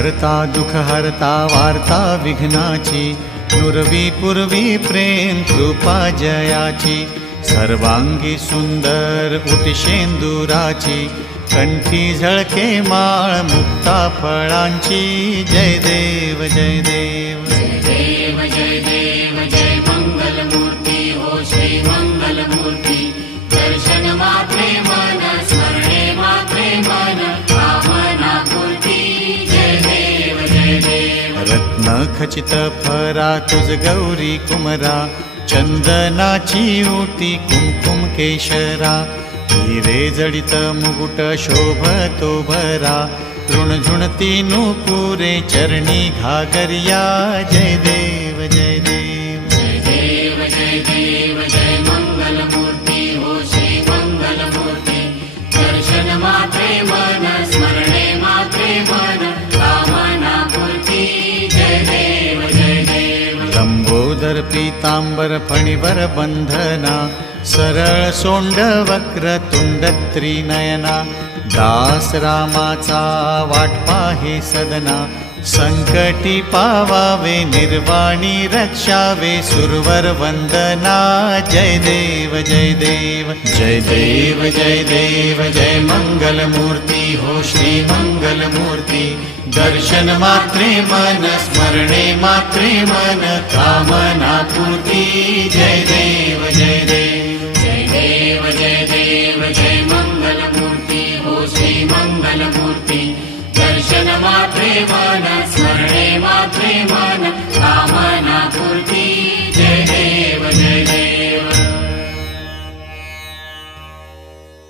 करता दुख हरता वार्ता विघ्नाची, नुरवी पूर्वी प्रेम कृपा जयाची, सर्वांगी सुंदर उटिशेंदुराची, कंठी झळके माळ मुक्ता फळांची, जय देव जय देव जय देव जय देव जय मंगलमूर्ती हो श्री मंगलमूर्ती, दर्शन मात्रे मन स्मरणे मात्रे मन कामना पूर्ती, जय देव जय देव। रत्न खचित फरा तुझ गौरी कुमरा, चंदनाची उटी कुमकुम केशरा, हिरे जडित मुकुट शोभतो भरा, तृणझुणती नूपुरे चरणी घागरिया, जय देव जय देव जय देव जय देव जय मंगलमूर्ती हो श्री मंगलमूर्ती, दर्शन मात्रे मन स्मरणे मात्रे मन कामना पूर्ती, जय देव जय देव। लंबोदर पीतांबर फणीवर बंधना, सरळ सोंड वक्र तुंड त्रिनयना, दास रामाचा वाट पाहे सदना, संकटी पावावे निर्वाणी रक्षावे सुरवर वंदना, जय देव जय देव जय देव जय देव जय मंगलमूर्ती हो श्री मंगलमूर्ती, दर्शन मात्रे मन स्मरणे मात्रे मन कामना पूर्ती, जय देव जय देव जय देव जय देव जय मंगलमूर्ती हो श्री मंगलमूर्ती, दर्शन मात्रे मन स्मरणे मात्रे मन